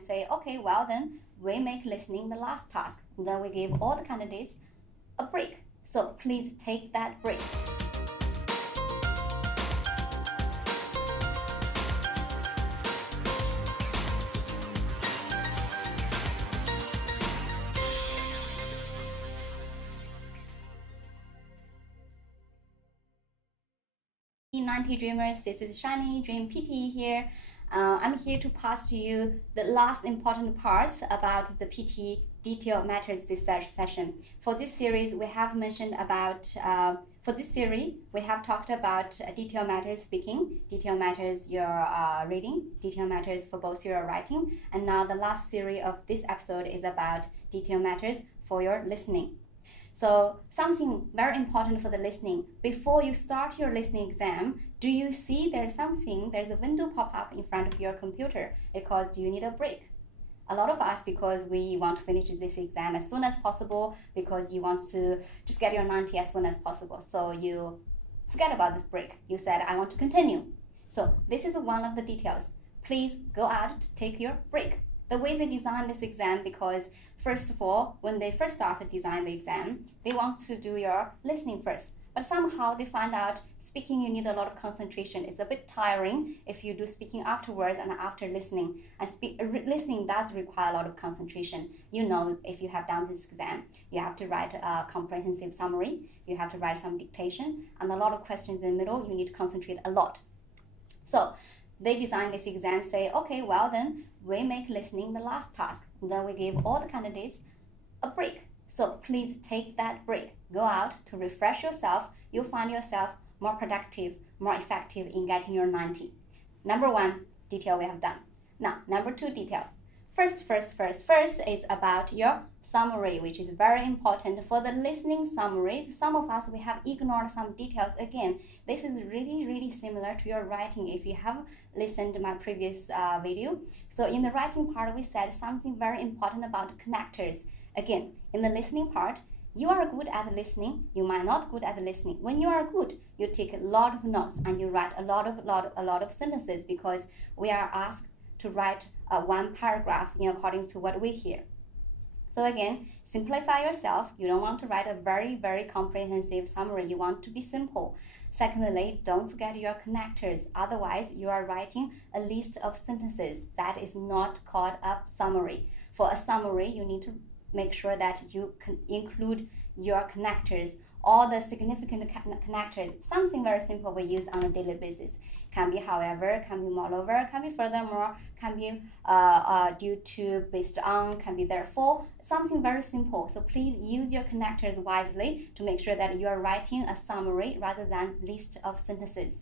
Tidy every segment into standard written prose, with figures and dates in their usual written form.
say, okay, well then we make listening the last task. Then we give all the candidates a break. So please take that break. P90 Dreamers, this is Shaanee, Dream PTE here. I'm here to pass to you the last important parts about the PTE detail matters this session. For this series, we have mentioned about, we have talked about detail matters speaking, detail matters your reading, detail matters for both your writing, and now the last series of this episode is about detail matters for your listening. So something very important for the listening, before you start your listening exam, do you see there's a window pop up in front of your computer because do you need a break? A lot of us, because we want to finish this exam as soon as possible, because you want to just get your 90 as soon as possible. So you forget about this break. You said, I want to continue. So this is one of the details. Please go out to take your break. The way they design this exam, because first of all, when they first started to design the exam, they want to do your listening first. But somehow they find out speaking, you need a lot of concentration. It's a bit tiring if you do speaking afterwards and after listening. And listening does require a lot of concentration. You know, if you have done this exam, you have to write a comprehensive summary, you have to write some dictation, and a lot of questions in the middle, you need to concentrate a lot. So they design this exam, say, okay, well then we make listening the last task. Then we give all the candidates a break. So please take that break. Go out to refresh yourself. You'll find yourself more productive, more effective in getting your 90. Number one detail we have done. Now, number two details. First is about your summary, which is very important for the listening summaries. Some of us, we have ignored some details. Again, this is really similar to your writing if you have listened to my previous video. So in the writing part, we said something very important about connectors. Again, in the listening part, you are good at listening, you might not good at listening. When you are good, you take a lot of notes and you write a lot of sentences, because we are asked to write one paragraph in accordance to what we hear. So again, simplify yourself. You don't want to write a very comprehensive summary. You want to be simple. Secondly, don't forget your connectors. Otherwise, you are writing a list of sentences. That is not called a summary. For a summary, you need to make sure that you can include your connectors, all the significant connectors. Something very simple we use on a daily basis. Can be however, can be moreover, can be furthermore, can be due to, based on, can be therefore. Something very simple. So please use your connectors wisely to make sure that you are writing a summary rather than list of sentences.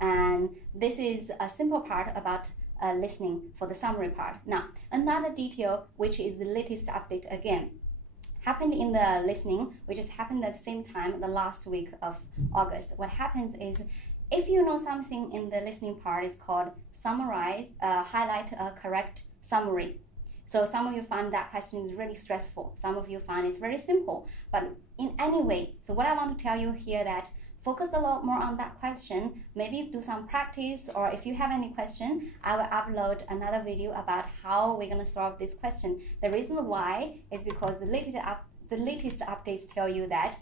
And this is a simple part about listening for the summary part. Now, another detail, which is the latest update again, happened in the listening, which has happened at the same time the last week of August. What happens is, if you know something in the listening part, is called summarize, highlight a correct summary. So some of you find that question is really stressful. Some of you find it's very simple. But in any way, so what I want to tell you here that focus a lot more on that question. Maybe do some practice, or if you have any question, I will upload another video about how we're going to solve this question. The reason why is because the latest updates tell you that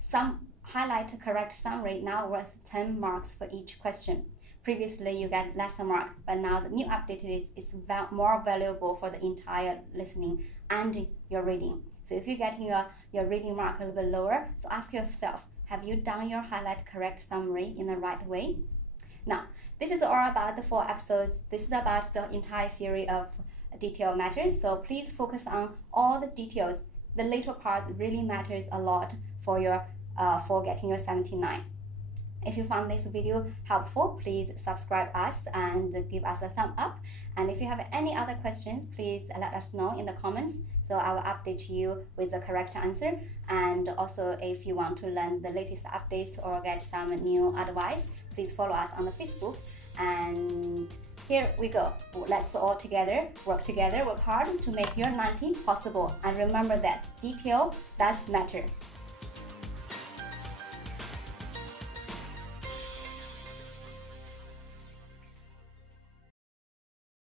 some highlight correct summary now worth 10 marks for each question. Previously, you get lesser mark, but now the new update is more valuable for the entire listening and your reading. So if you're getting your reading mark a little bit lower, so ask yourself, have you done your highlight correct summary in the right way? Now, this is all about the 4 episodes. This is about the entire series of detail matters. So please focus on all the details. The later part really matters a lot for your for getting your 79. If you found this video helpful, please subscribe us and give us a thumb up. And if you have any other questions, please let us know in the comments. So I will update you with the correct answer. And also, if you want to learn the latest updates or get some new advice, please follow us on the Facebook. And here we go. Let's all together, work hard to make your 90 possible. And remember that detail does matter.